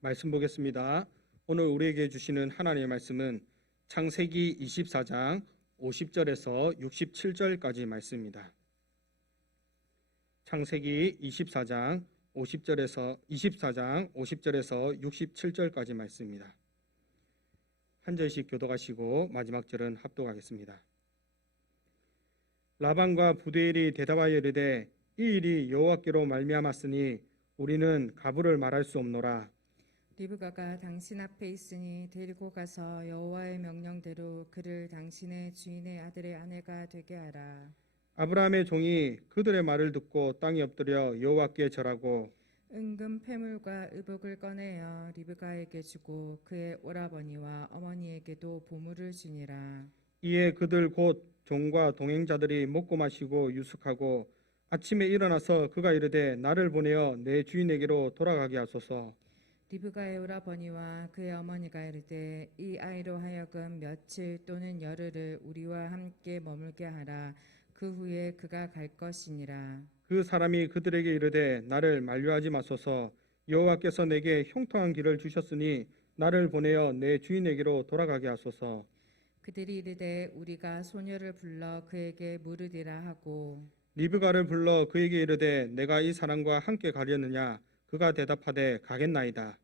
말씀 보겠습니다. 오늘 우리에게 주시는 하나님의 말씀은 창세기 24장 50절에서 67절까지 말씀입니다. 창세기 24장 50절에서 67절까지 말씀입니다. 한 절씩 교독하시고 마지막 절은 합독하겠습니다. 라반과 부두엘이 대답하여 이르되 이 일이 여호와께로 말미암았으니 우리는 가부를 말할 수 없노라. 리브가가 당신 앞에 있으니 데리고 가서 여호와의 명령대로 그를 당신의 주인의 아들의 아내가 되게 하라. 아브라함의 종이 그들의 말을 듣고 땅에 엎드려 여호와께 절하고 은금 패물과 의복을 꺼내어 리브가에게 주고 그의 오라버니와 어머니에게도 보물을 주니라. 이에 그들 곧 종과 동행자들이 먹고 마시고 유숙하고 아침에 일어나서 그가 이르되 나를 보내어 내 주인에게로 돌아가게 하소서. 리브가의 오라버니와 그의 어머니가 이르되 이 아이로 하여금 며칠 또는 열흘을 우리와 함께 머물게 하라. 그 후에 그가 갈 것이니라. 그 사람이 그들에게 이르되 나를 만류하지 마소서. 여호와께서 내게 형통한 길을 주셨으니 나를 보내어 내 주인에게로 돌아가게 하소서. 그들이 이르되 우리가 소녀를 불러 그에게 물으리라 하고 리브가를 불러 그에게 이르되 내가 이 사람과 함께 가려느냐. 그가 대답하되 가겠나이다.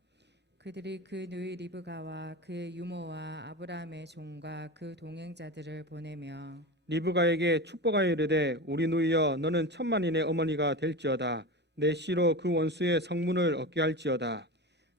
그들이 그 누이 리브가와 그의 유모와 아브라함의 종과 그 동행자들을 보내며 리브가에게 축복하여 이르되 우리 누이여 너는 천만인의 어머니가 될지어다. 내 씨로 그 원수의 성문을 얻게 할지어다.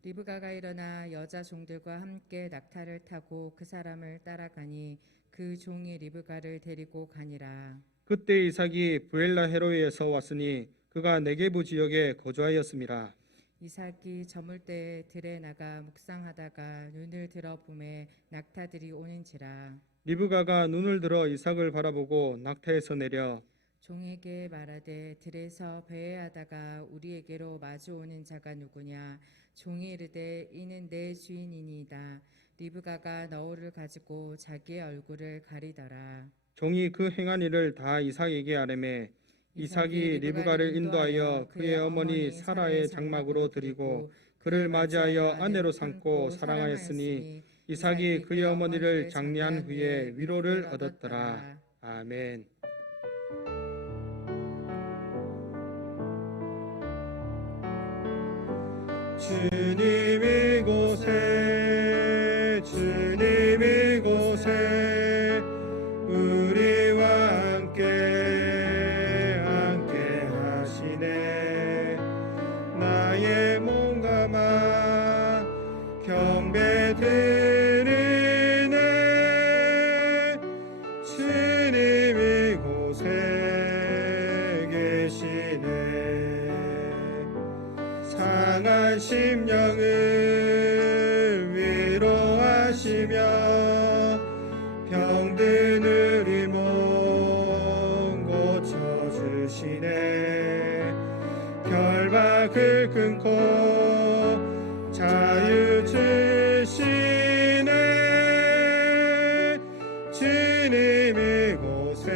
리브가가 일어나 여자 종들과 함께 낙타를 타고 그 사람을 따라가니 그 종이 리브가를 데리고 가니라. 그때 이삭이 부엘라 헤로이에서 왔으니 그가 네게부 지역에 거주하였음이라. 이삭이 저물 때에 들에 나가 묵상하다가 눈을 들어보매 낙타들이 오는지라. 리브가가 눈을 들어 이삭을 바라보고 낙타에서 내려 종에게 말하되 들에서 배회하다가 우리에게로 마주오는 자가 누구냐. 종이 이르되 이는 내 주인이니이다. 리브가가 너울을 가지고 자기의 얼굴을 가리더라. 종이 그 행한 일을 다 이삭에게 아뢰매 이삭이 리브가를 인도하여 그의 어머니 사라의 장막으로 들이고 그를 맞이하여 아내로 삼고 사랑하였으니 이삭이 그의 어머니를 장례한 후에 위로를 얻었더라. 아멘. 주님 이곳에 우리와 함께 하시네. 나의 몸과 마 경배 드리네. 주님 이곳에 계시네. 상한 심령을 위로하시며 병든 우리 몸 고쳐주시네. 결박을 끊고 자유 주시네. 주님 이곳에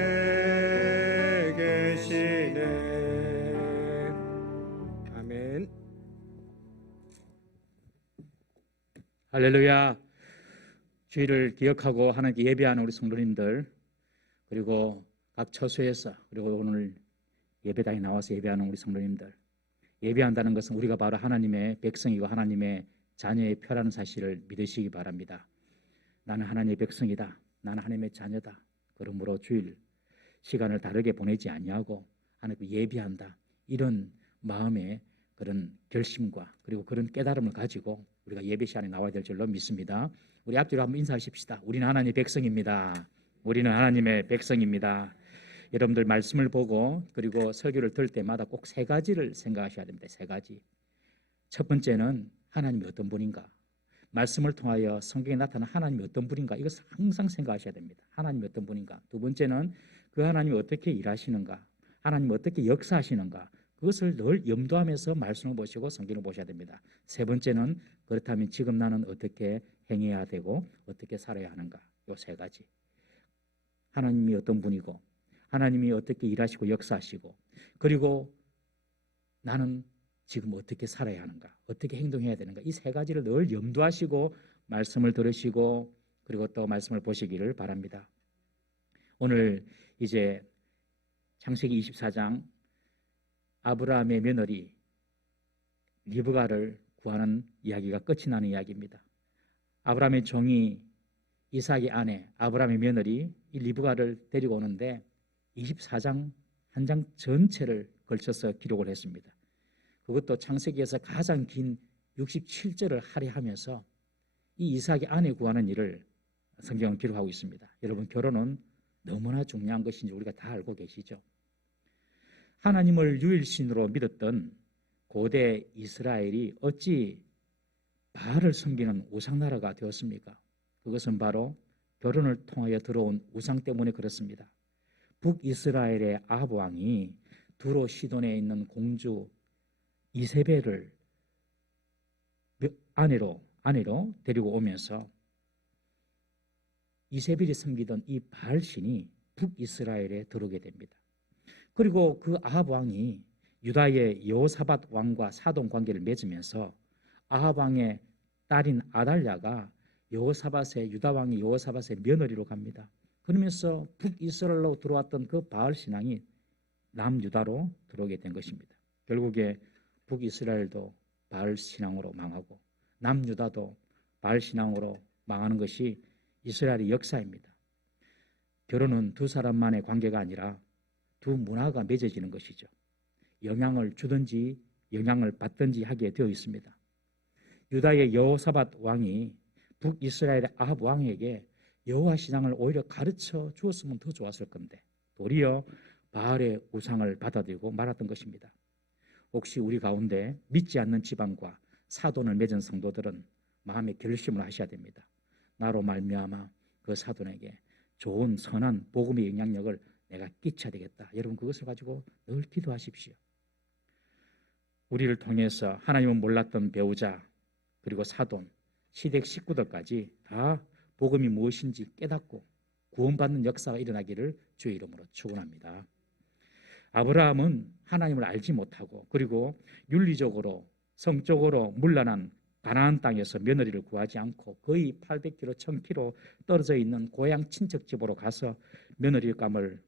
계시네. 아멘. 할렐루야. 주일을 기억하고 하나님께 예배하는 우리 성도님들, 그리고 각 처소에서, 그리고 오늘 예배당에 나와서 예배하는 우리 성도님들, 예배한다는 것은 우리가 바로 하나님의 백성이고 하나님의 자녀의 표라는 사실을 믿으시기 바랍니다. 나는 하나님의 백성이다. 나는 하나님의 자녀다. 그러므로 주일 시간을 다르게 보내지 아니하고 하나님께 예배한다. 이런 마음의 그런 결심과 그리고 그런 깨달음을 가지고 우리가 예배 시간에 나와야 될 줄로 믿습니다. 우리 앞뒤로 한번 인사하십시다. 우리는 하나님의 백성입니다. 우리는 하나님의 백성입니다. 여러분들 말씀을 보고 그리고 설교를 들을 때마다 꼭 세 가지를 생각하셔야 됩니다. 세 가지. 첫 번째는 하나님이 어떤 분인가. 말씀을 통하여 성경에 나타난 하나님이 어떤 분인가. 이것을 항상 생각하셔야 됩니다. 하나님이 어떤 분인가. 두 번째는 그 하나님이 어떻게 일하시는가. 하나님이 어떻게 역사하시는가. 그것을 늘 염두하면서 말씀을 보시고 성경을 보셔야 됩니다. 세 번째는 그렇다면 지금 나는 어떻게 행해야 되고 어떻게 살아야 하는가. 이 세 가지. 하나님이 어떤 분이고 하나님이 어떻게 일하시고 역사하시고 그리고 나는 지금 어떻게 살아야 하는가, 어떻게 행동해야 되는가, 이 세 가지를 늘 염두하시고 말씀을 들으시고 그리고 또 말씀을 보시기를 바랍니다. 오늘 이제 창세기 24장 아브라함의 며느리 리브가를 구하는 이야기가 끝이 나는 이야기입니다. 아브라함의 종이 이삭의 아내 아브라함의 며느리 이 리브가를 데리고 오는데 24장 한 장 전체를 걸쳐서 기록을 했습니다. 그것도 창세기에서 가장 긴 67절을 할애하면서 이 이삭의 아내 구하는 일을 성경은 기록하고 있습니다. 여러분, 결혼은 너무나 중요한 것인지 우리가 다 알고 계시죠? 하나님을 유일신으로 믿었던 고대 이스라엘이 어찌 바알을 섬기는 우상나라가 되었습니까? 그것은 바로 결혼을 통하여 들어온 우상 때문에 그렇습니다. 북이스라엘의 아합 왕이 두로 시돈에 있는 공주 이세벨을 아내로 데리고 오면서 이세벨이 섬기던 이 바알신이 북이스라엘에 들어오게 됩니다. 그리고 그 아합 왕이 유다의 여호사밧 왕과 사돈 관계를 맺으면서 아합 왕의 딸인 아달랴가 유다 왕이 여호사밧의 며느리로 갑니다. 그러면서 북이스라엘로 들어왔던 그 바알 신앙이 남유다로 들어오게 된 것입니다. 결국에 북이스라엘도 바알 신앙으로 망하고 남유다도 바알 신앙으로 망하는 것이 이스라엘의 역사입니다. 결혼은 두 사람만의 관계가 아니라 두 문화가 맺어지는 것이죠. 영향을 주든지 영향을 받든지 하게 되어 있습니다. 유다의 여호사밧 왕이 북이스라엘의 아합 왕에게 여호와 신앙을 오히려 가르쳐 주었으면 더 좋았을 건데 도리어 바알의 우상을 받아들이고 말았던 것입니다. 혹시 우리 가운데 믿지 않는 지방과 사돈을 맺은 성도들은 마음의 결심을 하셔야 됩니다. 나로 말미암아 그 사돈에게 좋은 선한 복음의 영향력을 내가 끼쳐야 되겠다. 여러분, 그것을 가지고 늘 기도하십시오. 우리를 통해서 하나님은 몰랐던 배우자 그리고 사돈, 시댁 식구들까지 다 복음이 무엇인지 깨닫고 구원받는 역사가 일어나기를 주의 이름으로 축원합니다. 아브라함은 하나님을 알지 못하고 그리고 윤리적으로 성적으로 문란한 가나안 땅에서 며느리를 구하지 않고 거의 800km, 1000km 떨어져 있는 고향 친척 집으로 가서 며느리감을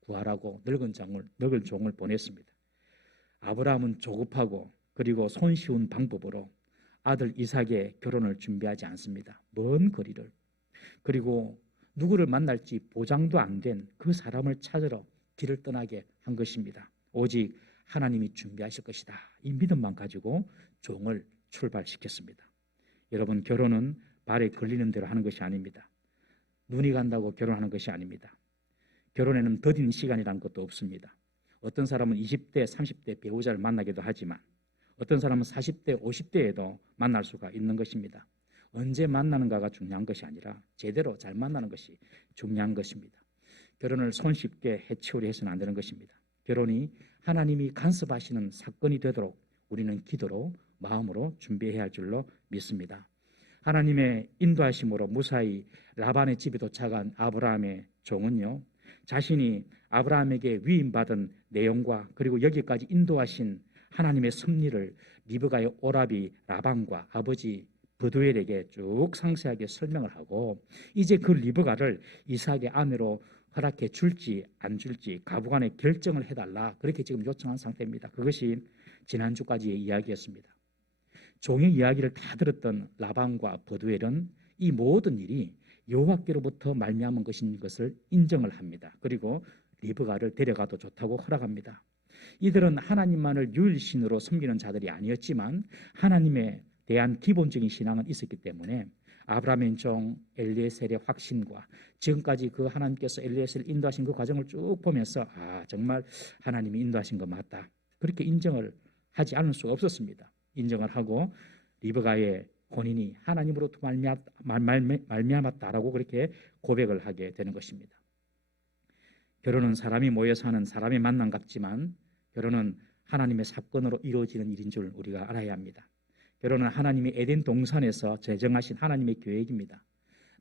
구하라고 늙은 종을 보냈습니다. 아브라함은 조급하고 그리고 손쉬운 방법으로 아들 이삭의 결혼을 준비하지 않습니다. 먼 거리를, 그리고 누구를 만날지 보장도 안 된 그 사람을 찾으러 길을 떠나게 한 것입니다. 오직 하나님이 준비하실 것이다. 이 믿음만 가지고 종을 출발시켰습니다. 여러분, 결혼은 발에 걸리는 대로 하는 것이 아닙니다. 눈이 간다고 결혼하는 것이 아닙니다. 결혼에는 더딘 시간이라는 것도 없습니다. 어떤 사람은 20대, 30대 배우자를 만나기도 하지만 어떤 사람은 40대, 50대에도 만날 수가 있는 것입니다. 언제 만나는가가 중요한 것이 아니라 제대로 잘 만나는 것이 중요한 것입니다. 결혼을 손쉽게 해치우려 해서는 안 되는 것입니다. 결혼이 하나님이 간섭하시는 사건이 되도록 우리는 기도로 마음으로 준비해야 할 줄로 믿습니다. 하나님의 인도하심으로 무사히 라반의 집에 도착한 아브라함의 종은요, 자신이 아브라함에게 위임받은 내용과 그리고 여기까지 인도하신 하나님의 섭리를 리브가의 오라비 라반과 아버지 브두엘에게 쭉 상세하게 설명을 하고 이제 그 리브가를 이삭의 아내로 허락해 줄지 안 줄지 가부간에 결정을 해달라, 그렇게 지금 요청한 상태입니다. 그것이 지난주까지의 이야기였습니다. 종의 이야기를 다 들었던 라반과 브두엘은 이 모든 일이 여호와께로부터 말미암은 것인 것을 인정을 합니다. 그리고 리브가를 데려가도 좋다고 허락합니다. 이들은 하나님만을 유일신으로 섬기는 자들이 아니었지만 하나님에 대한 기본적인 신앙은 있었기 때문에 아브라함의 종 엘리에셀의 확신과 지금까지 그 하나님께서 엘리에셀을 인도하신 그 과정을 쭉 보면서 정말 하나님이 인도하신 거 맞다, 그렇게 인정을 하지 않을 수가 없었습니다. 인정을 하고 리브가의 혼인이 하나님으로부터 말미암았다라고 그렇게 고백을 하게 되는 것입니다. 결혼은 사람이 모여서 하는 사람의 만남 같지만 결혼은 하나님의 사건으로 이루어지는 일인 줄 우리가 알아야 합니다. 결혼은 하나님이 에덴 동산에서 제정하신 하나님의 계획입니다.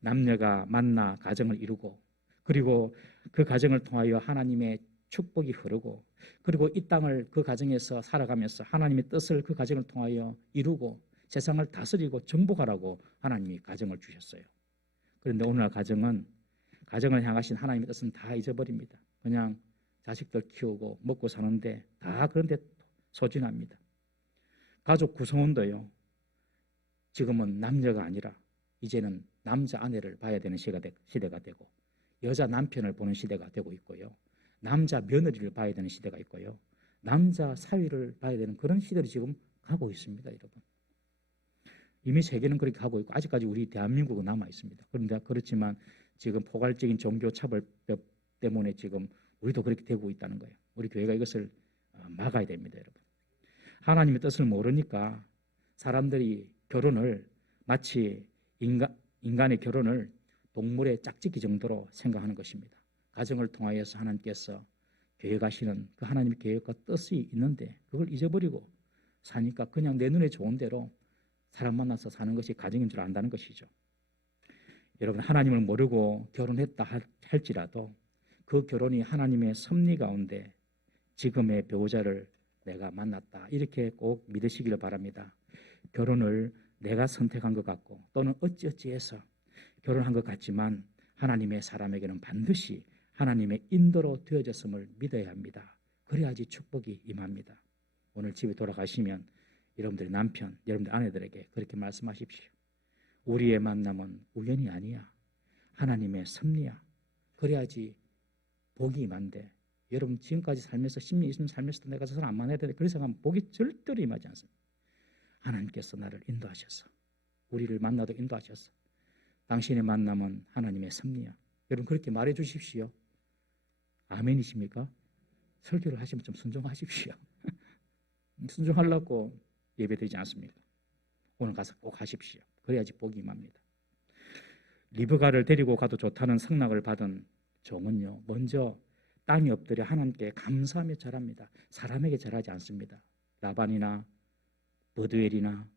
남녀가 만나 가정을 이루고 그리고 그 가정을 통하여 하나님의 축복이 흐르고 그리고 이 땅을 그 가정에서 살아가면서 하나님의 뜻을 그 가정을 통하여 이루고 세상을 다스리고 정복하라고 하나님이 가정을 주셨어요. 그런데 오늘날 가정을 향하신 하나님의 뜻은 다 잊어버립니다. 그냥 자식들 키우고 먹고 사는데 다 그런데 소진합니다. 가족 구성원도요. 지금은 남녀가 아니라 이제는 남자 아내를 봐야 되는 시대가 되고 여자 남편을 보는 시대가 되고 있고요. 남자 며느리를 봐야 되는 시대가 있고요. 남자 사위를 봐야 되는 그런 시대로 지금 가고 있습니다, 여러분. 이미 세계는 그렇게 가고 있고 아직까지 우리 대한민국은 남아 있습니다. 그런데 그렇지만 지금 포괄적인 종교 차별법 때문에 지금 우리도 그렇게 되고 있다는 거예요. 우리 교회가 이것을 막아야 됩니다, 여러분. 하나님의 뜻을 모르니까 사람들이 결혼을 마치 인간의 결혼을 동물의 짝짓기 정도로 생각하는 것입니다. 가정을 통하여서 하나님께서 계획하시는 그 하나님의 계획과 뜻이 있는데 그걸 잊어버리고 사니까 그냥 내 눈에 좋은 대로 사람 만나서 사는 것이 가정인 줄 안다는 것이죠. 여러분, 하나님을 모르고 결혼했다 할지라도 그 결혼이 하나님의 섭리 가운데 지금의 배우자를 내가 만났다 이렇게 꼭 믿으시기를 바랍니다. 결혼을 내가 선택한 것 같고 또는 어찌어찌해서 결혼한 것 같지만 하나님의 사람에게는 반드시 하나님의 인도로 되어졌음을 믿어야 합니다. 그래야지 축복이 임합니다. 오늘 집에 돌아가시면 여러분들의 남편, 여러분들 아내들에게 그렇게 말씀하십시오. 우리의 만남은 우연이 아니야. 하나님의 섭리야. 그래야지 복이 임한데 여러분 지금까지 살면서 10년, 20년 살면서도 내가 저 사람 안 만나야 되는데 그래서 복이 절대로 임하지 않습니다. 하나님께서 나를 인도하셔서 우리를 만나도 인도하셔서 당신의 만남은 하나님의 섭리야. 여러분 그렇게 말해 주십시오. 아멘이십니까? 설교를 하시면 좀 순종하십시오. 순종하려고 예배드리지 않습니까? 오늘 가서 꼭 하십시오. 그래야지 복이 임합니다. 리브가를 데리고 가도 좋다는 성낙을 받은 종은요, 먼저 땅에 엎드려 하나님께 감사하며 절합니다. 사람에게 절하지 않습니다. 라반이나 버드웰이나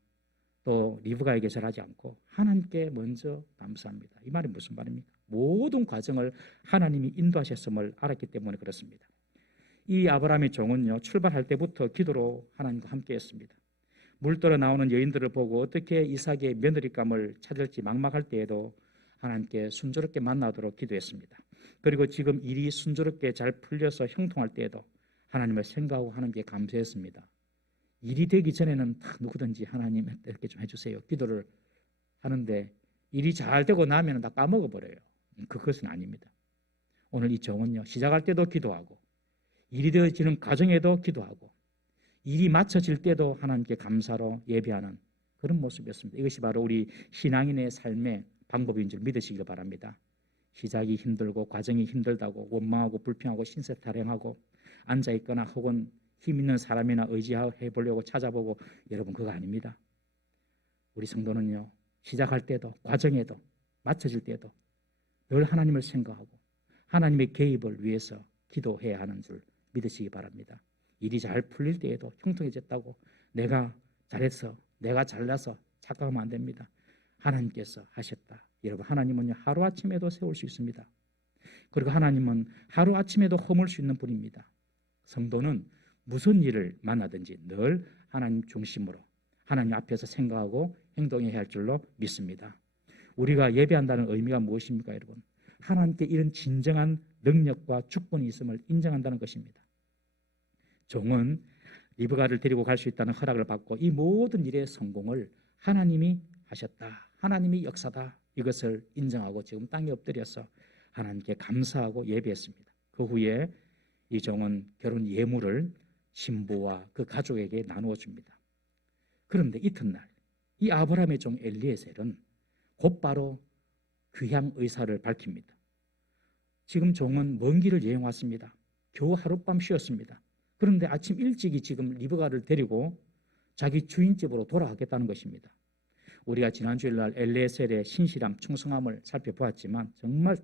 또 리브가에게 절하지 않고 하나님께 먼저 감사합니다. 이 말이 무슨 말입니까? 모든 과정을 하나님이 인도하셨음을 알았기 때문에 그렇습니다. 이 아브라함의 종은요, 출발할 때부터 기도로 하나님과 함께했습니다. 물들어 나오는 여인들을 보고 어떻게 이삭의 며느리감을 찾을지 막막할 때에도 하나님께 순조롭게 만나도록 기도했습니다. 그리고 지금 일이 순조롭게 잘 풀려서 형통할 때에도 하나님을 생각하고 하나님께 감사했습니다. 일이 되기 전에는 다 누구든지 하나님 이렇게 좀 해주세요 기도를 하는데 일이 잘 되고 나면 다 까먹어버려요. 그것은 아닙니다. 오늘 이 종은요, 시작할 때도 기도하고 일이 되어지는 과정에도 기도하고 일이 마쳐질 때도 하나님께 감사로 예배하는 그런 모습이었습니다. 이것이 바로 우리 신앙인의 삶의 방법인 줄 믿으시길 바랍니다. 시작이 힘들고 과정이 힘들다고 원망하고 불평하고 신세타령하고 앉아있거나 혹은 힘 있는 사람이나 의지해 보려고 찾아보고 여러분 그거 아닙니다. 우리 성도는요, 시작할 때도 과정에도 마쳐질 때도 늘 하나님을 생각하고 하나님의 개입을 위해서 기도해야 하는 줄 믿으시기 바랍니다. 일이 잘 풀릴 때에도 형통해졌다고 내가 잘했어, 내가 잘나서 착각하면 안 됩니다. 하나님께서 하셨다. 여러분, 하나님은요, 하루아침에도 세울 수 있습니다. 그리고 하나님은 하루아침에도 허물 수 있는 분입니다. 성도는 무슨 일을 만나든지 늘 하나님 중심으로 하나님 앞에서 생각하고 행동해야 할 줄로 믿습니다. 우리가 예배한다는 의미가 무엇입니까, 여러분? 하나님께 이런 진정한 능력과 축복이 있음을 인정한다는 것입니다. 종은 리브가를 데리고 갈 수 있다는 허락을 받고 이 모든 일의 성공을 하나님이 하셨다, 하나님이 역사다, 이것을 인정하고 지금 땅에 엎드려서 하나님께 감사하고 예배했습니다. 그 후에 이 종은 결혼 예물을 신부와 그 가족에게 나누어 줍니다. 그런데 이튿날 이 아브라함의 종 엘리에셀은 곧바로 귀향 의사를 밝힙니다. 지금 종은 먼 길을 여행 왔습니다. 겨우 하룻밤 쉬었습니다. 그런데 아침 일찍이 지금 리브가를 데리고 자기 주인집으로 돌아가겠다는 것입니다. 우리가 지난 주일날 엘리에셀의 신실함, 충성함을 살펴보았지만 정말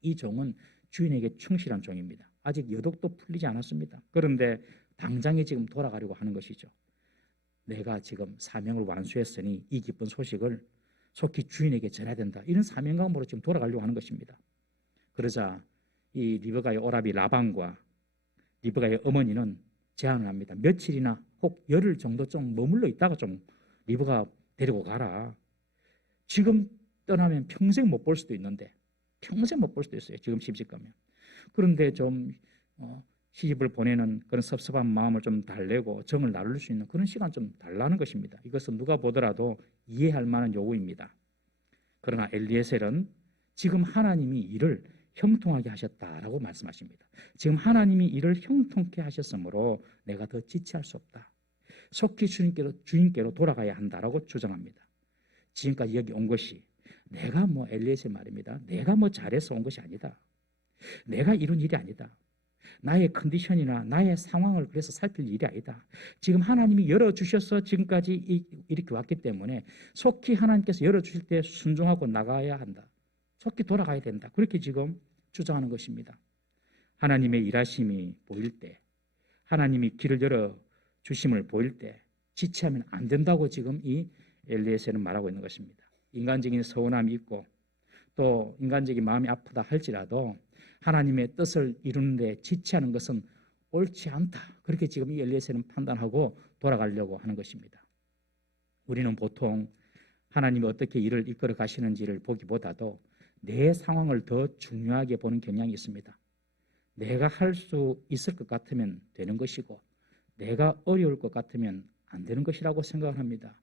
이 종은 주인에게 충실한 종입니다. 아직 여독도 풀리지 않았습니다. 그런데 당장에 지금 돌아가려고 하는 것이죠. 내가 지금 사명을 완수했으니 이 기쁜 소식을 속히 주인에게 전해야 된다, 이런 사명감으로 지금 돌아가려고 하는 것입니다. 그러자 이 리브가의 오라비 라반과 리브가의 어머니는 제안을 합니다. 며칠이나 혹 열흘 정도 좀 머물러 있다가 좀 리브가 데리고 가라. 지금 떠나면 평생 못 볼 수도 있는데, 평생 못 볼 수도 있어요. 지금 시집 가면. 그런데 좀 시집을 보내는 그런 섭섭한 마음을 좀 달래고 정을 나눌 수 있는 그런 시간 좀 달라는 것입니다. 이것은 누가 보더라도 이해할 만한 요구입니다. 그러나 엘리에셀은 지금 하나님이 이를 형통하게 하셨다라고 말씀하십니다. 지금 하나님이 이를 형통케 하셨으므로 내가 더 지체할 수 없다. 속히 주인께로 돌아가야 한다라고 주장합니다. 지금까지 여기 온 것이 내가 엘리에셀 말입니다. 내가 잘해서 온 것이 아니다. 내가 이룬 일이 아니다. 나의 컨디션이나 나의 상황을 그래서 살필 일이 아니다. 지금 하나님이 열어주셔서 지금까지 이렇게 왔기 때문에 속히 하나님께서 열어주실 때 순종하고 나가야 한다. 속히 돌아가야 된다. 그렇게 지금 주장하는 것입니다. 하나님의 일하심이 보일 때, 하나님이 길을 열어주심을 보일 때 지체하면 안 된다고 지금 이 엘리에셀은 말하고 있는 것입니다. 인간적인 서운함이 있고 또 인간적인 마음이 아프다 할지라도 하나님의 뜻을 이루는데 지체하는 것은 옳지 않다. 그렇게 지금 이 엘리에셀은 판단하고 돌아가려고 하는 것입니다. 우리는 보통 하나님이 어떻게 일을 이끌어 가시는지를 보기보다도 내 상황을 더 중요하게 보는 경향이 있습니다. 내가 할 수 있을 것 같으면 되는 것이고 내가 어려울 것 같으면 안 되는 것이라고 생각을 합니다.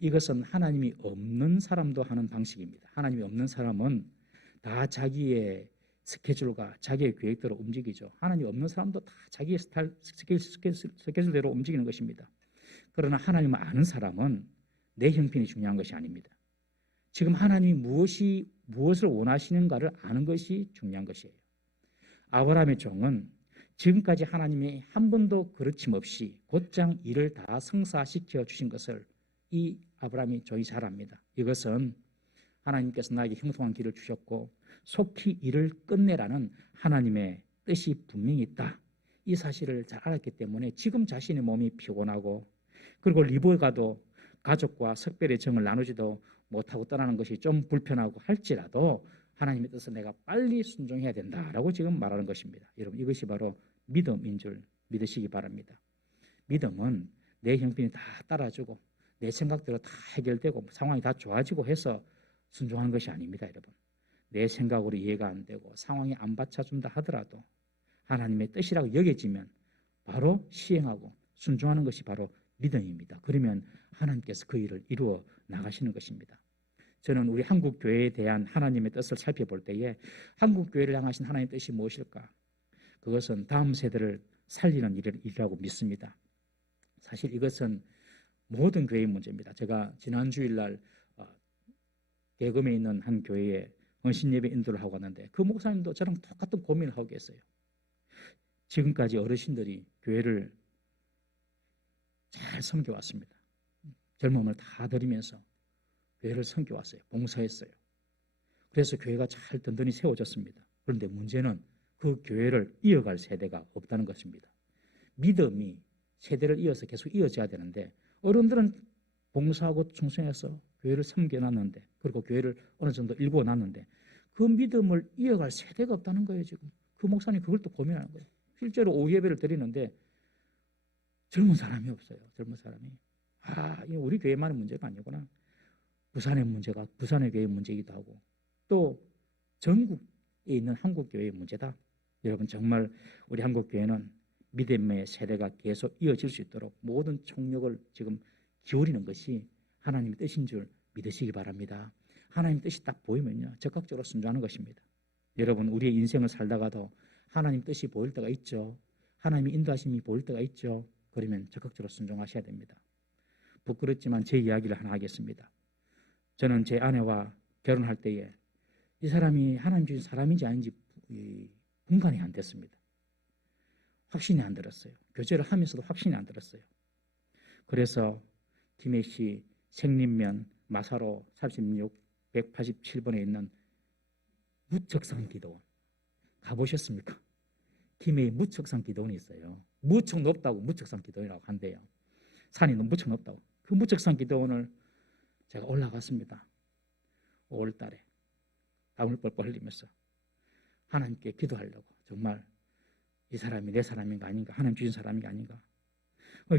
이것은 하나님이 없는 사람도 하는 방식입니다. 하나님이 없는 사람은 다 자기의 스케줄과 자기의 계획대로 움직이죠. 하나님 없는 사람도 다 자기의 스케줄대로 움직이는 것입니다. 그러나 하나님을 아는 사람은 내 형편이 중요한 것이 아닙니다. 지금 하나님이 무엇을 원하시는가를 아는 것이 중요한 것이에요. 아브라함의 종은 지금까지 하나님이 한 번도 거르침 없이 곧장 일을 다 성사시켜 주신 것을 이 아브라함이 종이 잘 압니다. 이것은 하나님께서 나에게 형통한 길을 주셨고 속히 일을 끝내라는 하나님의 뜻이 분명히 있다. 이 사실을 잘 알았기 때문에 지금 자신의 몸이 피곤하고 그리고 리브가도 가족과 석별의 정을 나누지도 못하고 떠나는 것이 좀 불편하고 할지라도 하나님의 뜻을 내가 빨리 순종해야 된다라고 지금 말하는 것입니다. 여러분 이것이 바로 믿음인 줄 믿으시기 바랍니다. 믿음은 내 형편이 다 따라주고 내 생각대로 다 해결되고 상황이 다 좋아지고 해서 순종하는 것이 아닙니다. 여러분 내 생각으로 이해가 안 되고 상황이 안 받쳐준다 하더라도 하나님의 뜻이라고 여겨지면 바로 시행하고 순종하는 것이 바로 믿음입니다. 그러면 하나님께서 그 일을 이루어 나가시는 것입니다. 저는 우리 한국 교회에 대한 하나님의 뜻을 살펴볼 때에 한국 교회를 향하신 하나님의 뜻이 무엇일까? 그것은 다음 세대를 살리는 일이라고 믿습니다. 사실 이것은 모든 교회의 문제입니다. 제가 지난 주일날 대검에 있는 한 교회에 헌신예배 인도를 하고 왔는데 그 목사님도 저랑 똑같은 고민을 하고 계세요. 지금까지 어르신들이 교회를 잘 섬겨왔습니다. 젊음을 다 들이면서 교회를 섬겨왔어요. 봉사했어요. 그래서 교회가 잘 든든히 세워졌습니다. 그런데 문제는 그 교회를 이어갈 세대가 없다는 것입니다. 믿음이 세대를 이어서 계속 이어져야 되는데 어른들은 봉사하고 충성해서 교회를 섬겨놨는데 그리고 교회를 어느 정도 일궈놨는데 그 믿음을 이어갈 세대가 없다는 거예요. 지금 그 목사님 그걸 또 고민하는 거예요. 실제로 오후 예배를 드리는데 젊은 사람이 없어요. 젊은 사람이 이거 우리 교회만의 문제가 아니구나. 부산의 문제가 부산의 교회의 문제이기도 하고 또 전국에 있는 한국 교회의 문제다. 여러분 정말 우리 한국 교회는 믿음의 세대가 계속 이어질 수 있도록 모든 총력을 지금 기울이는 것이 하나님의 뜻인 줄 믿으시기 바랍니다. 하나님의 뜻이 딱 보이면요 적극적으로 순종하는 것입니다. 여러분 우리의 인생을 살다가도 하나님 뜻이 보일 때가 있죠. 하나님의 인도하심이 보일 때가 있죠. 그러면 적극적으로 순종하셔야 됩니다. 부끄럽지만 제 이야기를 하나 하겠습니다. 저는 제 아내와 결혼할 때에 이 사람이 하나님 주신 사람인지 아닌지 분간이 안 됐습니다. 확신이 안 들었어요. 교제를 하면서도 확신이 안 들었어요. 그래서 김해시 생림면 마사로 36 187번에 있는 무척산 기도원 가보셨습니까? 김해에 무척산 기도원이 있어요. 무척 높다고 무척산 기도원이라고 한대요. 산이 너무 무척 높다고. 그 무척산 기도원을 제가 올라갔습니다. 5월 달에 땀을 뻘뻘 흘리면서 하나님께 기도하려고 정말 이 사람이 내 사람인가 아닌가, 하나님 주신 사람인가 아닌가,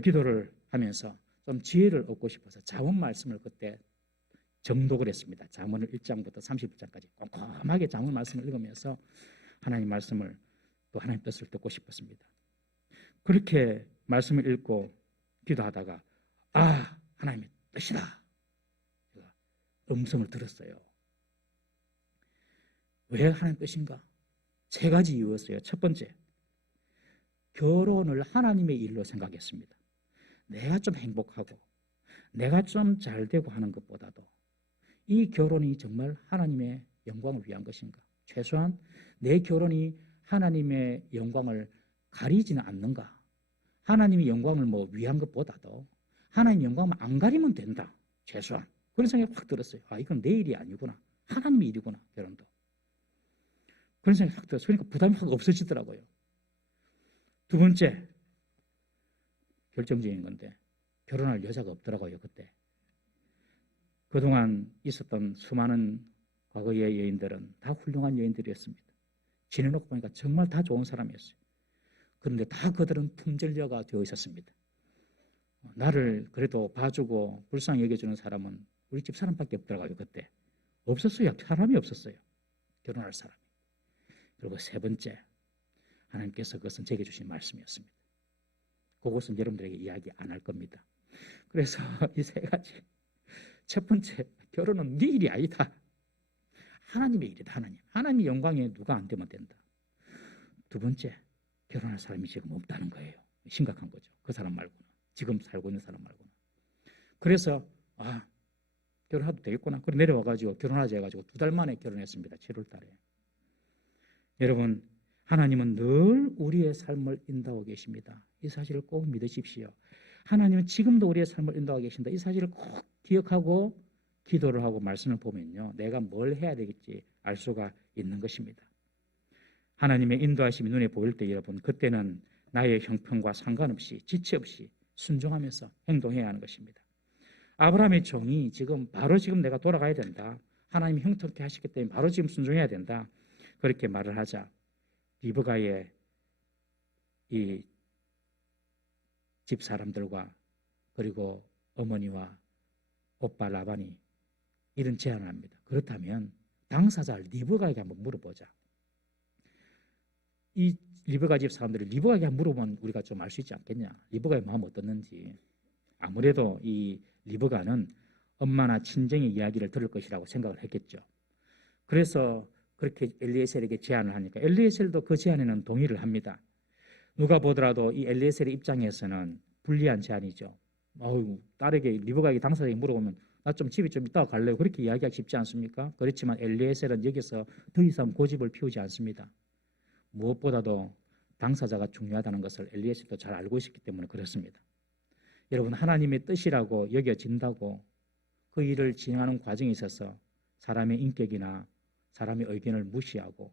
기도를 하면서 좀 지혜를 얻고 싶어서 잠언 말씀을 그때 정독을 했습니다. 잠언을 1장부터 30장까지 꼼꼼하게 잠언 말씀을 읽으면서 하나님 말씀을, 또 하나님 뜻을 듣고 싶었습니다. 그렇게 말씀을 읽고 기도하다가 하나님의 뜻이다, 제가 음성을 들었어요. 왜 하나님 뜻인가? 3가지 이유였어요. 첫 번째, 결혼을 하나님의 일로 생각했습니다. 내가 좀 행복하고 내가 좀 잘되고 하는 것보다도 이 결혼이 정말 하나님의 영광을 위한 것인가? 최소한 내 결혼이 하나님의 영광을 가리지는 않는가? 하나님의 영광을 위한 것보다도 하나님의 영광을 안 가리면 된다. 최소한 그런 생각이 확 들었어요. 이건 내 일이 아니구나, 하나님의 일이구나, 결혼도. 그런 생각이 확 들었어요. 그러니까 부담이 확 없어지더라고요. 두 번째, 결정적인 건데, 결혼할 여자가 없더라고요. 그때 그동안 있었던 수많은 과거의 여인들은 다 훌륭한 여인들이었습니다. 지내놓고 보니까 정말 다 좋은 사람이었어요. 그런데 다 그들은 품절녀가 되어 있었습니다. 나를 그래도 봐주고 불쌍히 여겨주는 사람은 우리 집 사람밖에 없더라고요. 그때 없었어요. 사람이 없었어요, 결혼할 사람이. 그리고 세 번째, 하나님께서 그것은 제게 주신 말씀이었습니다. 그것은 여러분들에게 이야기 안 할 겁니다. 그래서 이 3가지, 첫 번째, 결혼은 네 일이 아니다, 하나님의 일이다. 하나님의 영광에 누가 안 되면 된다. 두 번째, 결혼할 사람이 지금 없다는 거예요. 심각한 거죠. 그 사람 말고는, 지금 살고 있는 사람 말고는. 그래서 결혼해도 되겠구나. 그래 내려와가지고 결혼하자 해가지고 2달 만에 결혼했습니다. 7월 달에. 여러분, 하나님은 늘 우리의 삶을 인도하고 계십니다. 이 사실을 꼭 믿으십시오. 하나님은 지금도 우리의 삶을 인도하고 계신다. 이 사실을 꼭 기억하고 기도를 하고 말씀을 보면요, 내가 뭘 해야 되겠지 알 수가 있는 것입니다. 하나님의 인도하심이 눈에 보일 때 여러분, 그때는 나의 형편과 상관없이 지체 없이 순종하면서 행동해야 하는 것입니다. 아브라함의 종이 바로 지금 내가 돌아가야 된다, 하나님이 형통케 하시기 때문에 바로 지금 순종해야 된다, 그렇게 말을 하자 리브가의 이 집 사람들과 그리고 어머니와 오빠 라반이 이런 제안을 합니다. 그렇다면 당사자 리브가에게 한번 물어보자. 이 리브가 집 사람들이 리브가에게 한번 물어보면 우리가 좀 알 수 있지 않겠냐, 리브가의 마음 어떻는지. 아무래도 이 리브가는 엄마나 친정의 이야기를 들을 것이라고 생각을 했겠죠. 그래서 그렇게 엘리에셀에게 제안을 하니까 엘리에셀도 그 제안에는 동의를 합니다. 누가 보더라도 이 엘리에셀의 입장에서는 불리한 제안이죠. 딸에게, 리브가에게, 당사자에게 물어보면 나 좀 집에 좀 있다가 갈래요, 그렇게 이야기하기 쉽지 않습니까? 그렇지만 엘리에셀은 여기서 더 이상 고집을 피우지 않습니다. 무엇보다도 당사자가 중요하다는 것을 엘리에셀도 잘 알고 있었기 때문에 그렇습니다. 여러분, 하나님의 뜻이라고 여겨진다고 그 일을 진행하는 과정에 있어서 사람의 인격이나 사람의 의견을 무시하고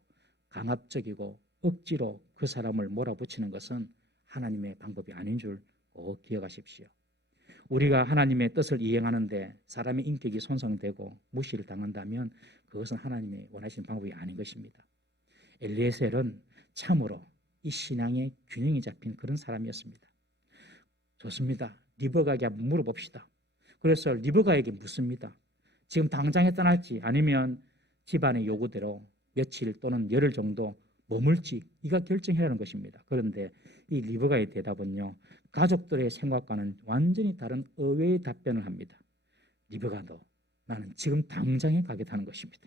강압적이고 억지로 그 사람을 몰아붙이는 것은 하나님의 방법이 아닌 줄 꼭 기억하십시오. 우리가 하나님의 뜻을 이행하는데 사람의 인격이 손상되고 무시를 당한다면 그것은 하나님의 원하시는 방법이 아닌 것입니다. 엘리에셀은 참으로 이 신앙의 균형이 잡힌 그런 사람이었습니다. 좋습니다. 리브가에게 한번 물어봅시다. 그래서 리브가에게 묻습니다. 지금 당장에 떠날지 아니면 집안의 요구대로 며칠 또는 열흘 정도 머물지 이가 결정해야 하는 것입니다. 그런데 이 리브가의 대답은요, 가족들의 생각과는 완전히 다른 의외의 답변을 합니다. 리브가도 나는 지금 당장에 가겠다는 것입니다.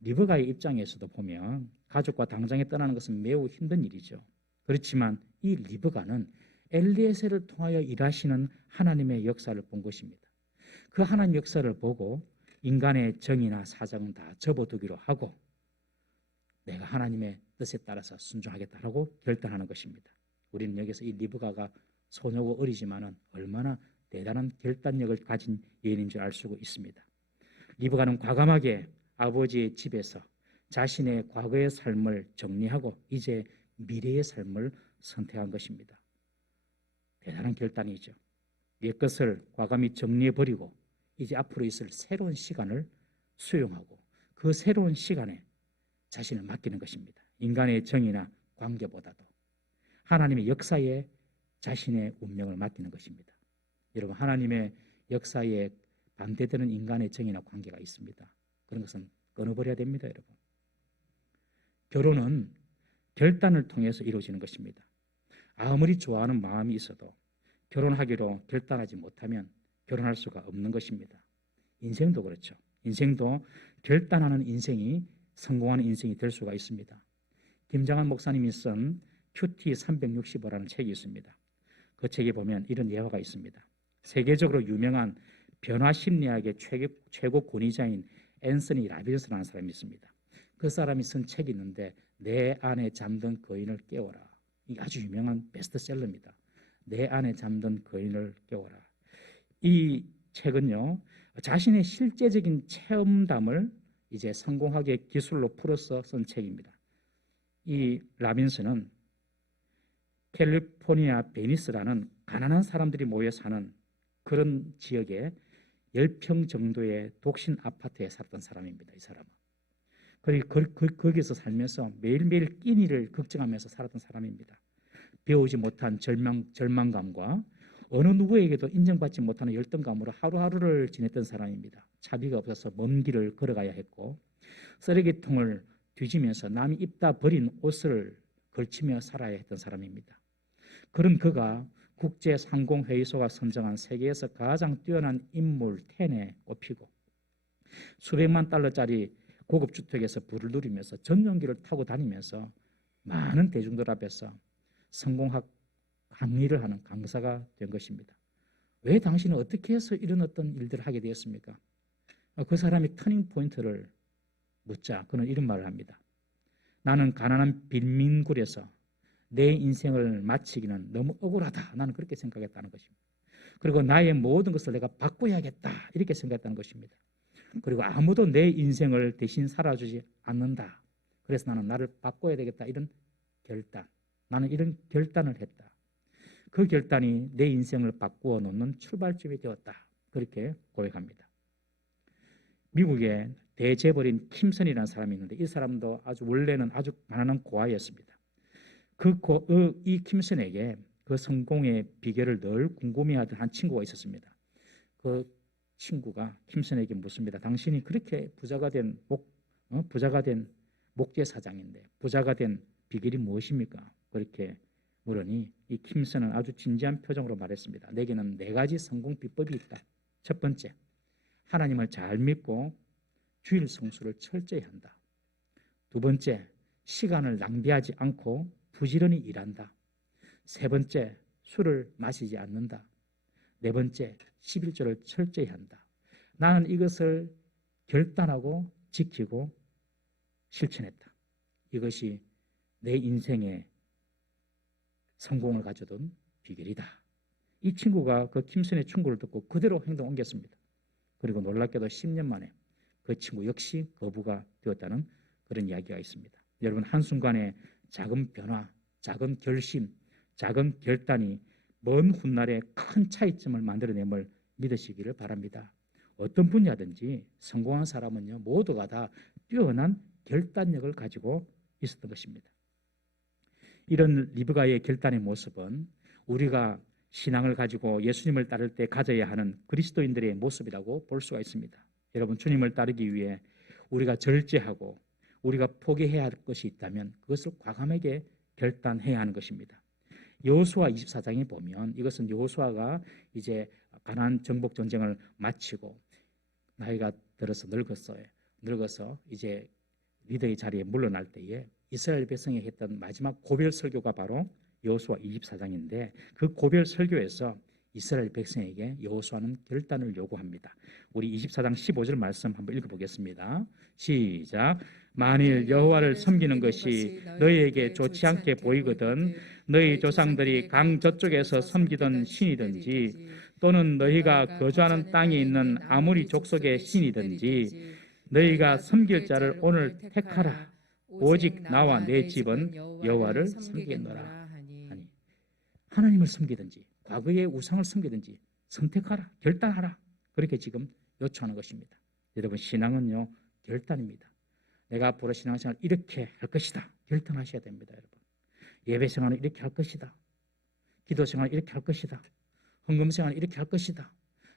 리브가의 입장에서도 보면 가족과 당장에 떠나는 것은 매우 힘든 일이죠. 그렇지만 이 리브가는 엘리에셀을 통하여 일하시는 하나님의 역사를 본 것입니다. 그 하나님 역사를 보고 인간의 정의나 사정은 다 접어두기로 하고 내가 하나님의 뜻에 따라서 순종하겠다라고 결단하는 것입니다. 우리는 여기서 이 리브가가 소녀고 어리지만은 얼마나 대단한 결단력을 가진 여인인 줄 알 수 있습니다. 리브가는 과감하게 아버지의 집에서 자신의 과거의 삶을 정리하고 이제 미래의 삶을 선택한 것입니다. 대단한 결단이죠. 옛것을 과감히 정리해버리고 이제 앞으로 있을 새로운 시간을 수용하고 그 새로운 시간에 자신을 맡기는 것입니다. 인간의 정의나 관계보다도 하나님의 역사에 자신의 운명을 맡기는 것입니다. 여러분, 하나님의 역사에 반대되는 인간의 정의나 관계가 있습니다. 그런 것은 끊어버려야 됩니다. 여러분, 결혼은 결단을 통해서 이루어지는 것입니다. 아무리 좋아하는 마음이 있어도 결혼하기로 결단하지 못하면 결혼할 수가 없는 것입니다. 인생도 그렇죠. 인생도 결단하는 인생이 성공하는 인생이 될 수가 있습니다. 김장한 목사님이 쓴 큐티 365라는 책이 있습니다. 그 책에 보면 이런 예화가 있습니다. 세계적으로 유명한 변화 심리학의 최고 권위자인 앤서니 라빈스라는 사람이 있습니다. 그 사람이 쓴 책이 있는데 내 안에 잠든 거인을 깨워라. 이게 아주 유명한 베스트셀러입니다. 내 안에 잠든 거인을 깨워라. 이 책은요, 자신의 실제적인 체험담을 이제 성공하게 기술로 풀어서 쓴 책입니다. 이 라빈스는 캘리포니아 베니스라는 가난한 사람들이 모여 사는 그런 지역에 10평 정도의 독신 아파트에 살았던 사람입니다. 이 사람은. 거기서 살면서 매일매일 끼니를 걱정하면서 살았던 사람입니다. 배우지 못한 절망감과 어느 누구에게도 인정받지 못하는 열등감으로 하루하루를 지냈던 사람입니다. 차비가 없어서 먼 길을 걸어가야 했고 쓰레기통을 뒤지면서 남이 입다 버린 옷을 걸치며 살아야 했던 사람입니다. 그런 그가 국제상공회의소가 선정한 세계에서 가장 뛰어난 인물 10에 꼽히고 수백만 달러짜리 고급 주택에서 부를 누리면서 전용기를 타고 다니면서 많은 대중들 앞에서 성공학 강의를 하는 강사가 된 것입니다. 왜 당신은 어떻게 해서 이런 어떤 일들을 하게 되었습니까? 그 사람이 터닝 포인트를 묻자 그는 이런 말을 합니다. 나는 가난한 빈민굴에서 내 인생을 마치기는 너무 억울하다. 나는 그렇게 생각했다는 것입니다. 그리고 나의 모든 것을 내가 바꿔야겠다. 이렇게 생각했다는 것입니다. 그리고 아무도 내 인생을 대신 살아주지 않는다. 그래서 나는 나를 바꿔야 되겠다. 이런 결단. 나는 이런 결단을 했다. 그 결단이 내 인생을 바꾸어 놓는 출발점이 되었다. 그렇게 고백합니다. 미국에 대재벌인 킴슨이라는 사람이 있는데 이 사람도 원래는 아주 가난한 고아였습니다. 이 킴슨에게 그 성공의 비결을 늘 궁금해하던 한 친구가 있었습니다. 그 친구가 킴슨에게 묻습니다. 당신이 그렇게 부자가 된 목재사장인데 부자가 된 비결이 무엇입니까? 그렇게 물으니 이 킴슨은 아주 진지한 표정으로 말했습니다. 내게는 4가지 성공 비법이 있다. 첫 번째, 하나님을 잘 믿고 주일 성수를 철저히 한다. 두 번째, 시간을 낭비하지 않고 부지런히 일한다. 세 번째, 술을 마시지 않는다. 네 번째, 11조를 철저히 한다. 나는 이것을 결단하고 지키고 실천했다. 이것이 내 인생의 성공을 가져둔 비결이다. 이 친구가 그 킴슨의 충고를 듣고 그대로 행동 옮겼습니다. 그리고 놀랍게도 10년 만에 그 친구 역시 거부가 되었다는 그런 이야기가 있습니다. 여러분, 한순간의 작은 변화, 작은 결심, 작은 결단이 먼 훗날에 큰 차이점을 만들어냄을 믿으시기를 바랍니다. 어떤 분야든지 성공한 사람은요, 모두가 다 뛰어난 결단력을 가지고 있었던 것입니다. 이런 리브가의 결단의 모습은 우리가 신앙을 가지고 예수님을 따를 때 가져야 하는 그리스도인들의 모습이라고 볼 수가 있습니다. 여러분, 주님을 따르기 위해 우리가 절제하고 우리가 포기해야 할 것이 있다면 그것을 과감하게 결단해야 하는 것입니다. 여호수아 24장에 보면 이것은 여호수아가 이제 가나안 정복 전쟁을 마치고 나이가 들어서 늙어서 이제 리더의 자리에 물러날 때에 이스라엘 백성이 했던 마지막 고별 설교가 바로 여호수아 24장인데 그 고별 설교에서 이스라엘 백성에게 여호수아는 결단을 요구합니다. 우리 24장 15절 말씀 한번 읽어보겠습니다. 시작. 만일 여호와를 섬기는 것이 너희에게 좋지 않게 보이거든 너희 조상들이 강 저쪽에서 섬기던 신이든지 또는 너희가 거주하는 땅에 있는 아무리 족속의 신이든지 너희가 섬길 자를 오늘 택하라. 오직 나와 내 집은 여호와를 섬기노라 하니 하나님을 섬기든지 과거의 우상을 섬기든지 선택하라. 결단하라. 그렇게 지금 요청하는 것입니다. 여러분, 신앙은요 결단입니다. 내가 앞으로 신앙생활 이렇게 할 것이다. 결단하셔야 됩니다. 여러분. 예배 생활은 이렇게 할 것이다. 기도 생활은 이렇게 할 것이다. 헌금 생활은 이렇게 할 것이다.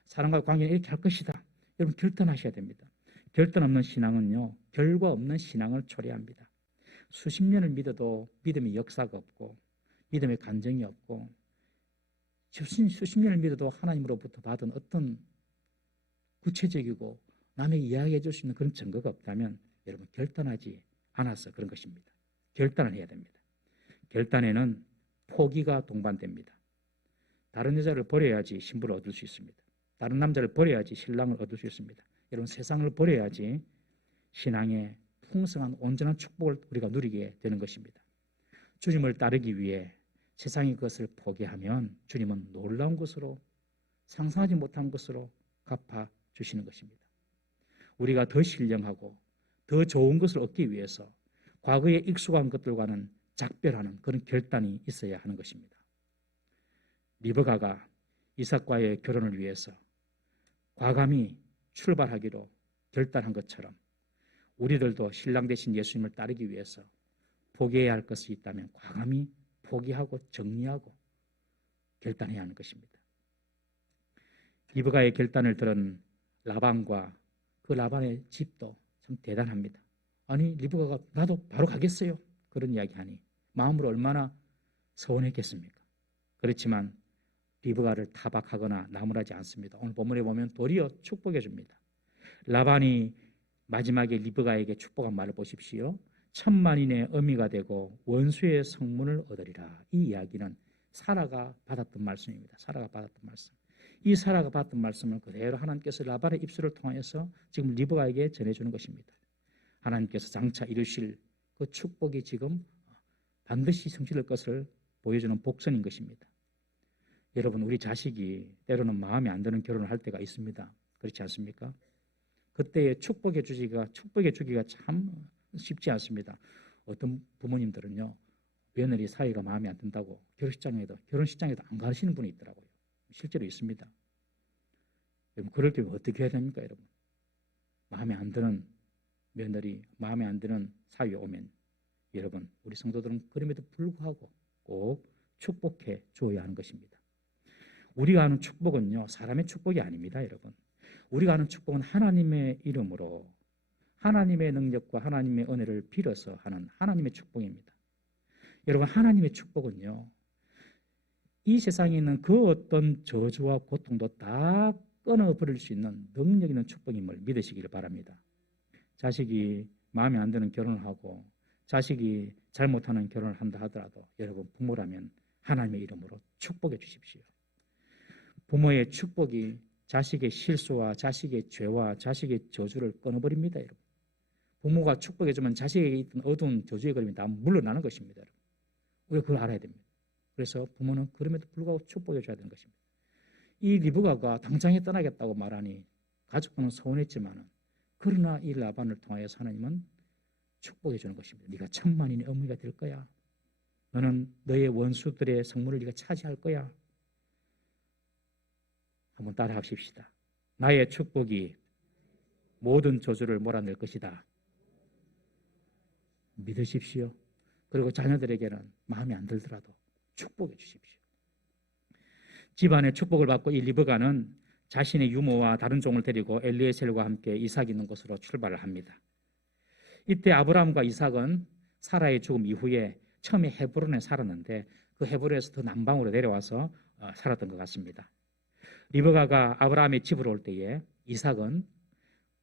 사람과 관계는 이렇게 할 것이다. 여러분 결단하셔야 됩니다. 결단 없는 신앙은요, 결과 없는 신앙을 초래합니다. 수십 년을 믿어도 믿음의 역사가 없고 믿음의 간증이 없고 수십 년을 믿어도 하나님으로부터 받은 어떤 구체적이고 남에게 이야기해 줄 수 있는 그런 증거가 없다면 여러분 결단하지 않아서 그런 것입니다. 결단을 해야 됩니다. 결단에는 포기가 동반됩니다. 다른 여자를 버려야지 신부를 얻을 수 있습니다. 다른 남자를 버려야지 신랑을 얻을 수 있습니다. 여러분 세상을 버려야지 신앙의 풍성한 온전한 축복을 우리가 누리게 되는 것입니다. 주님을 따르기 위해 세상의 것을 포기하면 주님은 놀라운 것으로 상상하지 못한 것으로 갚아주시는 것입니다. 우리가 더 신령하고 더 좋은 것을 얻기 위해서 과거에 익숙한 것들과는 작별하는 그런 결단이 있어야 하는 것입니다. 리브가가 이삭과의 결혼을 위해서 과감히 출발하기로 결단한 것처럼 우리들도 신랑 되신 예수님을 따르기 위해서 포기해야 할 것이 있다면 과감히 포기하고 정리하고 결단해야 하는 것입니다. 리브가의 결단을 들은 라반과 그 라반의 집도 참 대단합니다. 아니 리브가가 나도 바로 가겠어요. 그런 이야기하니 마음으로 얼마나 서운했겠습니까? 그렇지만 리브가를 타박하거나 나무라지 않습니다. 오늘 본문에 보면 도리어 축복해 줍니다. 라반이 마지막에 리브가에게 축복한 말을 보십시오. 천만인의 어미가 되고 원수의 성문을 얻으리라. 이 이야기는 사라가 받았던 말씀입니다. 사라가 받았던 말씀. 이 사라가 받았던 말씀을 그대로 하나님께서 라반의 입술을 통해서 지금 리브가에게 전해주는 것입니다. 하나님께서 장차 이루실 그 축복이 지금 반드시 성취될 것을 보여주는 복선인 것입니다. 여러분 우리 자식이 때로는 마음에 안 드는 결혼을 할 때가 있습니다. 그렇지 않습니까? 그때에 축복해 주기가 참 쉽지 않습니다. 어떤 부모님들은요 며느리 사이가 마음에 안 든다고 결혼식장에도 안 가시는 분이 있더라고요. 실제로 있습니다. 여러분 그럴 때 어떻게 해야 됩니까, 여러분? 마음에 안 드는 며느리, 마음에 안 드는 사위에 오면 여러분 우리 성도들은 그럼에도 불구하고 꼭 축복해 주어야 하는 것입니다. 우리가 하는 축복은요 사람의 축복이 아닙니다, 여러분. 우리가 하는 축복은 하나님의 이름으로 하나님의 능력과 하나님의 은혜를 빌어서 하는 하나님의 축복입니다. 여러분 하나님의 축복은요 이 세상에 있는 그 어떤 저주와 고통도 다 끊어버릴 수 있는 능력 있는 축복임을 믿으시기를 바랍니다. 자식이 마음에 안 드는 결혼을 하고 자식이 잘못하는 결혼을 한다 하더라도 여러분 부모라면 하나님의 이름으로 축복해 주십시오. 부모의 축복이 자식의 실수와 자식의 죄와 자식의 저주를 끊어버립니다. 여러분. 부모가 축복해주면 자식에게 있던 어두운 저주의 그림이 다 물러나는 것입니다. 여러분. 우리가 그걸 알아야 됩니다. 그래서 부모는 그럼에도 불구하고 축복해줘야 되는 것입니다. 이 리브가가 당장에 떠나겠다고 말하니 가족들은 서운했지만 그러나 이 라반을 통하여서 하나님은 축복해 주는 것입니다. 네가 천만인의 어머니가 될 거야. 너는 너의 원수들의 성문을 네가 차지할 거야. 한번 따라 합시다. 나의 축복이 모든 저주를 몰아낼 것이다. 믿으십시오. 그리고 자녀들에게는 마음에 안 들더라도 축복해 주십시오. 집안의 축복을 받고 이 리브가는 자신의 유모와 다른 종을 데리고 엘리에셀과 함께 이삭이 있는 곳으로 출발을 합니다. 이때 아브라함과 이삭은 사라의 죽음 이후에 처음에 헤브론에 살았는데 그 헤브론에서 더 남방으로 내려와서 살았던 것 같습니다. 리브가가 아브라함의 집으로 올 때에 이삭은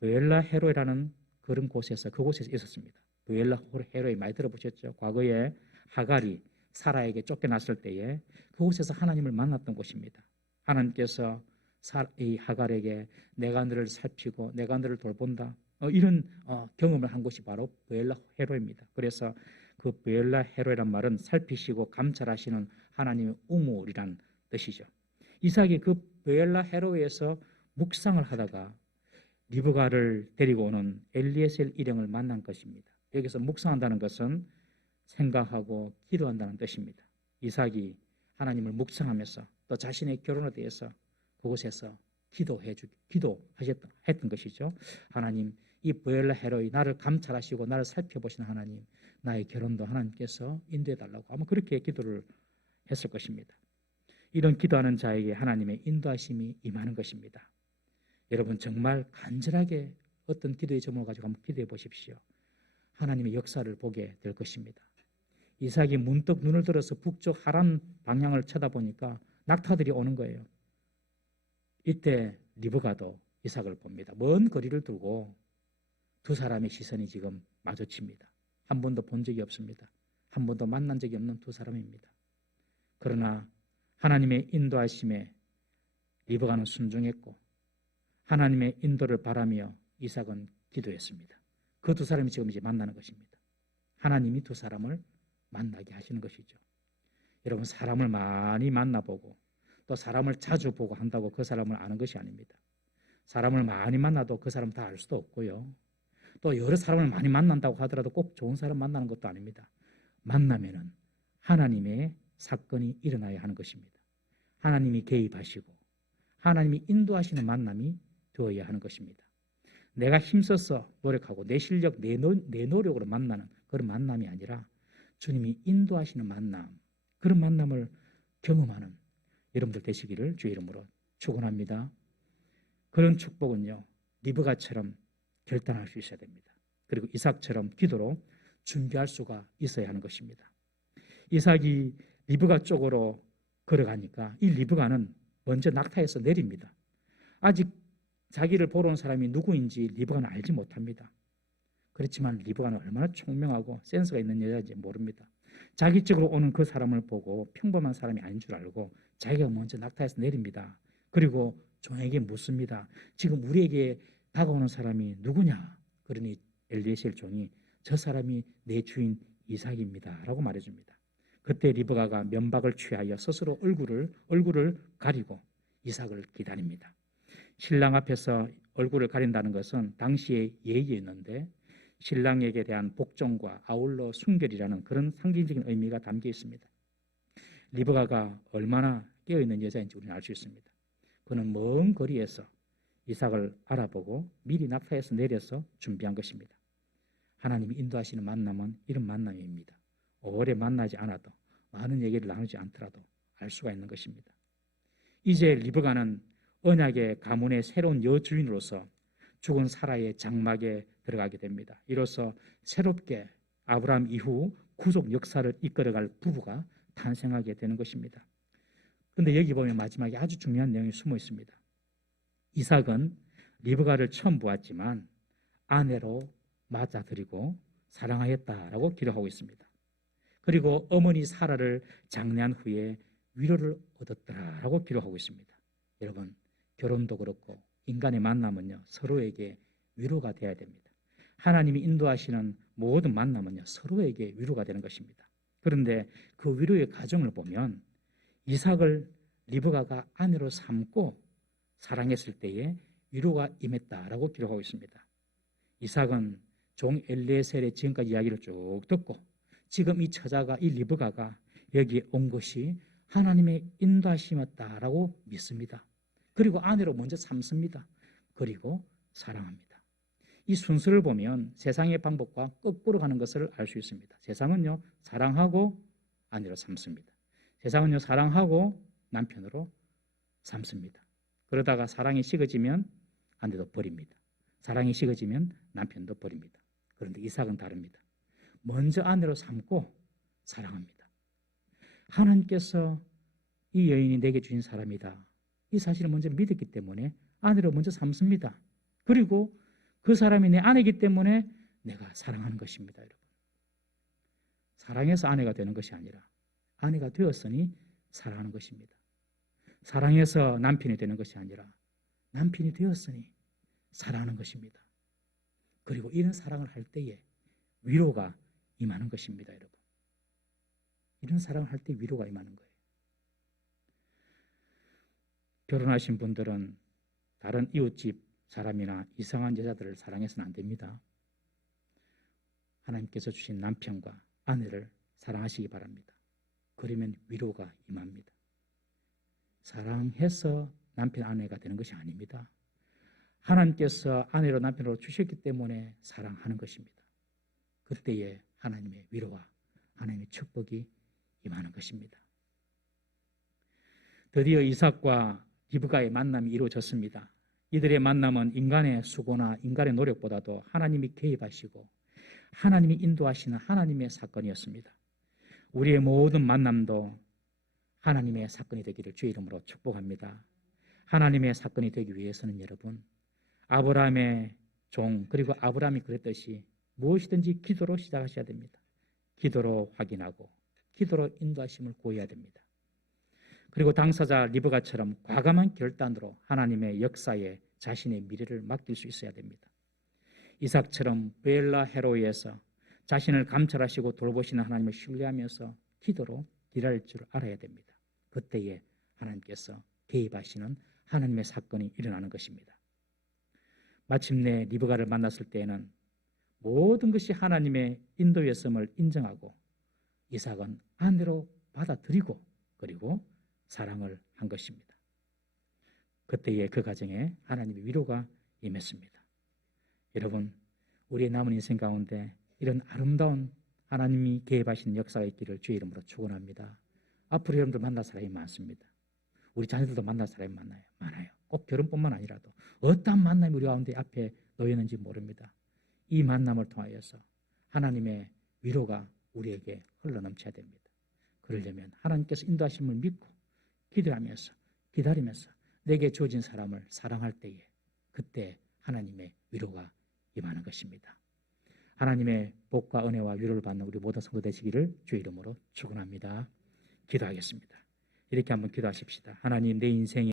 브엘라 헤로이라는 그곳에서 있었습니다. 브엘라 헤로이 많이 들어보셨죠? 과거에 하갈이 사라에게 쫓겨났을 때에 그곳에서 하나님을 만났던 곳입니다. 하나님께서 이 하갈에게 내가 너를 살피고 내가 너를 돌본다 이런 경험을 한 곳이 바로 브엘라 헤로입니다. 그래서 그 브엘라 헤로이란 말은 살피시고 감찰하시는 하나님의 우물이란 뜻이죠. 이삭이 그 브엘라 헤로에서 묵상을 하다가 리브가를 데리고 오는 엘리에셀 일행을 만난 것입니다. 여기서 묵상한다는 것은 생각하고 기도한다는 뜻입니다. 이삭이 하나님을 묵상하면서 또 자신의 결혼에 대해서 그곳에서 기도했던 것이죠. 하나님, 이 브엘라 헤로이 나를 감찰하시고 나를 살펴보시는 하나님, 나의 결혼도 하나님께서 인도해 달라고 아마 그렇게 기도를 했을 것입니다. 이런 기도하는 자에게 하나님의 인도하심이 임하는 것입니다. 여러분 정말 간절하게 어떤 기도의 제목을 가지고 한번 기도해 보십시오. 하나님의 역사를 보게 될 것입니다. 이삭이 문득 눈을 들어서 북쪽 하람 방향을 쳐다보니까 낙타들이 오는 거예요. 이때 리브가도 이삭을 봅니다. 먼 거리를 두고 두 사람의 시선이 지금 마주칩니다. 한 번도 본 적이 없습니다. 한 번도 만난 적이 없는 두 사람입니다. 그러나 하나님의 인도하심에 리브가는 순종했고 하나님의 인도를 바라며 이삭은 기도했습니다. 그 두 사람이 지금 이제 만나는 것입니다. 하나님이 두 사람을 만나게 하시는 것이죠. 여러분 사람을 많이 만나보고 또 사람을 자주 보고 한다고 그 사람을 아는 것이 아닙니다. 사람을 많이 만나도 그 사람 다 알 수도 없고요. 또 여러 사람을 많이 만난다고 하더라도 꼭 좋은 사람 만나는 것도 아닙니다. 만나면은 하나님의 사건이 일어나야 하는 것입니다. 하나님이 개입하시고 하나님이 인도하시는 만남이 되어야 하는 것입니다. 내가 힘써서 노력하고 내 실력, 내 노력으로 만나는 그런 만남이 아니라 주님이 인도하시는 만남, 그런 만남을 경험하는 여러분들 되시기를 주의 이름으로 축원합니다. 그런 축복은요, 리브가처럼 결단할 수 있어야 됩니다. 그리고 이삭처럼 기도로 준비할 수가 있어야 하는 것입니다. 이삭이 리브가 쪽으로 걸어가니까 이 리브가는 먼저 낙타에서 내립니다. 아직 자기를 보러 온 사람이 누구인지 리브가는 알지 못합니다. 그렇지만 리브가는 얼마나 총명하고 센스가 있는 여자인지 모릅니다. 자기 쪽으로 오는 그 사람을 보고 평범한 사람이 아닌 줄 알고 자기가 먼저 낙타에서 내립니다. 그리고 종에게 묻습니다. 지금 우리에게 다가오는 사람이 누구냐? 그러니 엘리에셀 종이 저 사람이 내 주인 이삭입니다 라고 말해줍니다. 그때 리브가가 면박을 취하여 스스로 얼굴을 가리고 이삭을 기다립니다. 신랑 앞에서 얼굴을 가린다는 것은 당시의 예의였는데 신랑에게 대한 복종과 아울러 순결이라는 그런 상징적인 의미가 담겨 있습니다. 리브가가 얼마나 깨어있는 여자인지 우리는 알 수 있습니다. 그는 먼 거리에서 이삭을 알아보고 미리 낙타에서 내려서 준비한 것입니다. 하나님이 인도하시는 만남은 이런 만남입니다. 오래 만나지 않아도 많은 얘기를 나누지 않더라도 알 수가 있는 것입니다. 이제 리브가는 언약의 가문의 새로운 여주인으로서 죽은 사라의 장막에 들어가게 됩니다. 이로써 새롭게 아브라함 이후 구속 역사를 이끌어갈 부부가 탄생하게 되는 것입니다. 그런데 여기 보면 마지막에 아주 중요한 내용이 숨어 있습니다. 이삭은 리브가를 처음 보았지만 아내로 맞아들이고 사랑하였다라고 기록하고 있습니다. 그리고 어머니 사라를 장례한 후에 위로를 얻었더라라고 기록하고 있습니다. 여러분 결혼도 그렇고 인간의 만남은요 서로에게 위로가 되어야 됩니다. 하나님이 인도하시는 모든 만남은요 서로에게 위로가 되는 것입니다. 그런데 그 위로의 과정을 보면 이삭을 리브가가 아내로 삼고 사랑했을 때에 위로가 임했다라고 기록하고 있습니다. 이삭은 종 엘리에셀의 지금까지 이야기를 쭉 듣고 지금 이 처자가 이 리브가가 여기에 온 것이 하나님의 인도하심이었다라고 믿습니다. 그리고 아내로 먼저 삼습니다. 그리고 사랑합니다. 이 순서를 보면 세상의 방법과 거꾸로 가는 것을 알 수 있습니다. 세상은요 사랑하고 아내로 삼습니다. 세상은요 사랑하고 남편으로 삼습니다. 그러다가 사랑이 식어지면 아내도 버립니다. 사랑이 식어지면 남편도 버립니다. 그런데 이삭은 다릅니다. 먼저 아내로 삼고 사랑합니다. 하나님께서 이 여인이 내게 주신 사람이다. 이 사실을 먼저 믿었기 때문에 아내로 먼저 삼습니다. 그리고 그 사람이 내 아내이기 때문에 내가 사랑하는 것입니다. 여러분. 사랑해서 아내가 되는 것이 아니라 아내가 되었으니 사랑하는 것입니다. 사랑해서 남편이 되는 것이 아니라 남편이 되었으니 사랑하는 것입니다. 그리고 이런 사랑을 할 때에 위로가 임하는 것입니다. 여러분. 이런 사랑을 할 때 위로가 임하는 거예요. 결혼하신 분들은 다른 이웃집 사람이나 이상한 여자들을 사랑해서는 안 됩니다. 하나님께서 주신 남편과 아내를 사랑하시기 바랍니다. 그러면 위로가 임합니다. 사랑해서 남편 아내가 되는 것이 아닙니다. 하나님께서 아내로 남편으로 주셨기 때문에 사랑하는 것입니다. 그때에 하나님의 위로와 하나님의 축복이 임하는 것입니다. 드디어 이삭과 리브가의 만남이 이루어졌습니다. 이들의 만남은 인간의 수고나 인간의 노력보다도 하나님이 개입하시고 하나님이 인도하시는 하나님의 사건이었습니다. 우리의 모든 만남도 하나님의 사건이 되기를 주의 이름으로 축복합니다. 하나님의 사건이 되기 위해서는 여러분, 아브라함의 종 그리고 아브라함이 그랬듯이 무엇이든지 기도로 시작하셔야 됩니다. 기도로 확인하고 기도로 인도하심을 구해야 됩니다. 그리고 당사자 리브가처럼 과감한 결단으로 하나님의 역사에 자신의 미래를 맡길 수 있어야 됩니다. 이삭처럼 베엘라 헤로이에서 자신을 감찰하시고 돌보시는 하나님을 신뢰하면서 기도로 기다릴 줄 알아야 됩니다. 그때에 하나님께서 개입하시는 하나님의 사건이 일어나는 것입니다. 마침내 리브가를 만났을 때에는 모든 것이 하나님의 인도였음을 인정하고 이삭은 아내로 받아들이고 그리고 사랑을 한 것입니다. 그때에 그 가정에 하나님의 위로가 임했습니다. 여러분, 우리의 남은 인생 가운데 이런 아름다운 하나님이 개입하시는 역사가 있기를 주의 이름으로 축원합니다. 앞으로 여러분들 만날 사람이 많습니다. 우리 자녀들도 만날 사람이 많아요. 꼭 결혼뿐만 아니라도 어떠한 만남이 우리 가운데 앞에 놓였는지 모릅니다. 이 만남을 통하여서 하나님의 위로가 우리에게 흘러넘쳐야 됩니다. 그러려면 하나님께서 인도하심을 믿고 기도하면서 기다리면서 내게 주어진 사람을 사랑할 때에 그때 하나님의 위로가 임하는 것입니다. 하나님의 복과 은혜와 위로를 받는 우리 모든 성도 되시기를 주의 이름으로 축원합니다. 기도하겠습니다. 이렇게 한번 기도하십시다. 하나님, 내 인생에